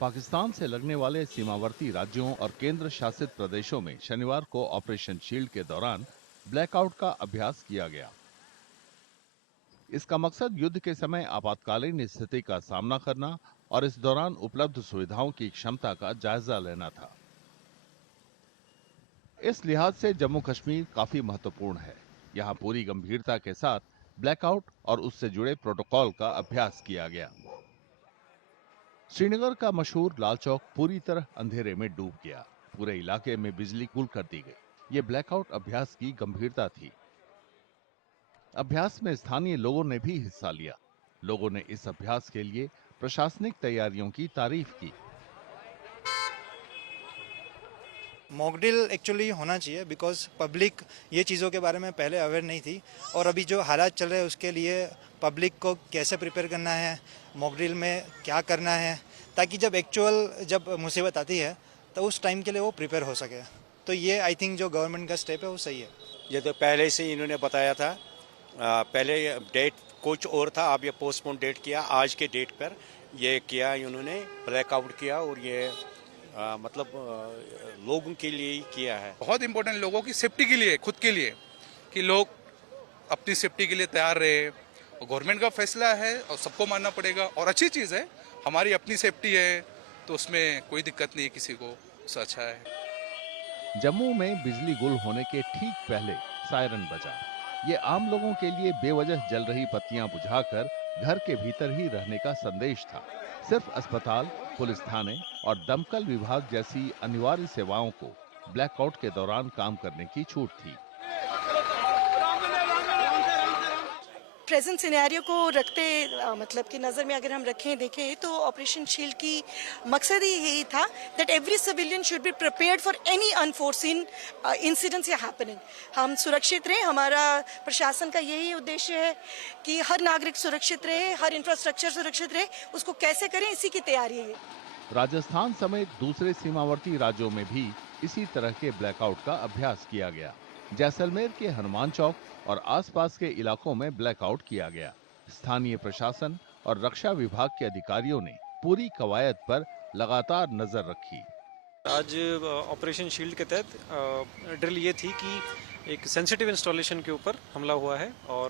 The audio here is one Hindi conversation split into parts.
पाकिस्तान से लगने वाले सीमावर्ती राज्यों और केंद्र शासित प्रदेशों में शनिवार को ऑपरेशन शील्ड के दौरान ब्लैकआउट का अभ्यास किया गया। इसका मकसद युद्ध के समय आपातकालीन स्थिति का सामना करना और इस दौरान उपलब्ध सुविधाओं की क्षमता का जायजा लेना था। इस लिहाज से जम्मू कश्मीर काफी महत्वपूर्ण है। यहाँ पूरी गंभीरता के साथ ब्लैकआउट और उससे जुड़े प्रोटोकॉल का अभ्यास किया गया। श्रीनगर का मशहूर लाल चौक पूरी तरह अंधेरे में डूब गया। पूरे इलाके में बिजली गुल कर दी गई। ये ब्लैकआउट अभ्यास की गंभीरता थी। अभ्यास में स्थानीय लोगों ने भी हिस्सा लिया। लोगों ने इस अभ्यास के लिए प्रशासनिक तैयारियों की तारीफ की। मॉक ड्रिल एक्चुअली होना चाहिए बिकॉज पब्लिक ये चीज़ों के बारे में पहले अवेयर नहीं थी और अभी जो हालात चल रहे हैं उसके लिए पब्लिक को कैसे प्रिपेयर करना है, मॉक ड्रिल में क्या करना है, ताकि जब मुसीबत आती है तो उस टाइम के लिए वो प्रिपेयर हो सके। तो ये आई थिंक जो गवर्नमेंट का स्टेप है वो सही है। ये तो पहले से इन्होंने बताया था। पहले डेट कुछ और था, अब ये पोस्टपोन डेट किया। आज के डेट पर ये किया इन्होंने, ब्लैकआउट किया और ये लोगों के लिए ही किया है। बहुत इंपॉर्टेंट लोगों की सेफ्टी के लिए, खुद के लिए, कि लोग अपनी सेफ्टी के लिए तैयार रहे। गवर्नमेंट का फैसला है और सबको मानना पड़ेगा और अच्छी चीज़ है। हमारी अपनी सेफ्टी है तो उसमें कोई दिक्कत नहीं है किसी को, उससे अच्छा है। जम्मू में बिजली गुल होने के ठीक पहले सायरन बजा। ये आम लोगों के लिए बेवजह जल रही बत्तियां बुझाकर घर के भीतर ही रहने का संदेश था। सिर्फ अस्पताल, पुलिस थाने और दमकल विभाग जैसी अनिवार्य सेवाओं को ब्लैकआउट के दौरान काम करने की छूट थी। प्रेजेंट सिनेरियो को रखते मतलब कि नज़र में अगर हम रखें देखें तो ऑपरेशन शील्ड की मकसद ही यही था that every civilian should be prepared for any unforeseen incidents या हैपनिंग। हम सुरक्षित रहें, हमारा प्रशासन का यही उद्देश्य है कि हर नागरिक सुरक्षित रहे, हर इंफ्रास्ट्रक्चर सुरक्षित रहे। उसको कैसे करें, इसी की तैयारी है। राजस्थान समेत दूसरे सीमावर्ती राज्यों में भी इसी तरह के ब्लैकआउट का अभ्यास किया गया। जैसलमेर के हनुमान चौक और आसपास के इलाकों में ब्लैकआउट किया गया। स्थानीय प्रशासन और रक्षा विभाग के अधिकारियों ने पूरी कवायद पर लगातार नजर रखी। आज ऑपरेशन शील्ड के तहत ड्रिल ये थी कि एक सेंसिटिव इंस्टॉलेशन के ऊपर हमला हुआ है और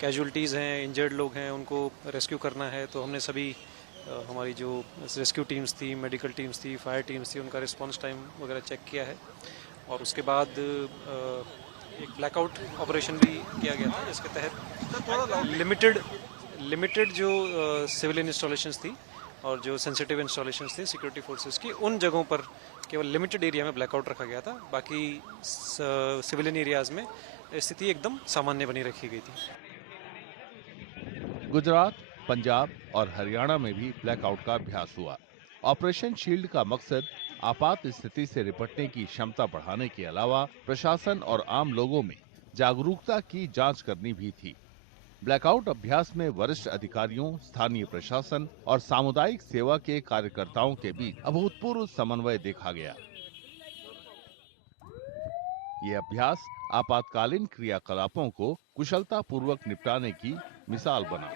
कैजुअलिटीज़ हैं, इंजर्ड लोग हैं, उनको रेस्क्यू करना है। तो हमने सभी हमारी जो रेस्क्यू टीम्स थी, मेडिकल टीम्स थी, फायर टीम्स थी, उनका रिस्पांस टाइम वगैरह चेक किया है और उसके बाद एक ब्लैकआउट ऑपरेशन भी किया गया था जिसके तहत लिमिटेड जो सिविलियन इंस्टॉलेशंस थी और जो सेंसिटिव इंस्टॉलेशंस थी सिक्योरिटी फोर्सेस की, उन जगहों पर केवल लिमिटेड एरिया में ब्लैकआउट रखा गया था। बाकी सिविलियन एरियाज में स्थिति एकदम सामान्य बनी रखी गई थी। गुजरात, पंजाब और हरियाणा में भी ब्लैकआउट का अभ्यास हुआ। ऑपरेशन शील्ड का मकसद आपात स्थिति से निपटने की क्षमता बढ़ाने के अलावा प्रशासन और आम लोगों में जागरूकता की जांच करनी भी थी। ब्लैकआउट अभ्यास में वरिष्ठ अधिकारियों, स्थानीय प्रशासन और सामुदायिक सेवा के कार्यकर्ताओं के बीच अभूतपूर्व समन्वय देखा गया। ये अभ्यास आपातकालीन क्रियाकलापों को कुशलतापूर्वक निपटाने की मिसाल बना।